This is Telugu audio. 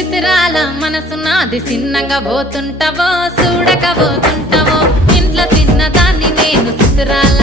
చిత్రాల మనసు నాది చిన్నగా పోతుంటావో చూడక పోతుంటావో ఇంట్లో చిన్నదాన్ని నేను చిత్రాల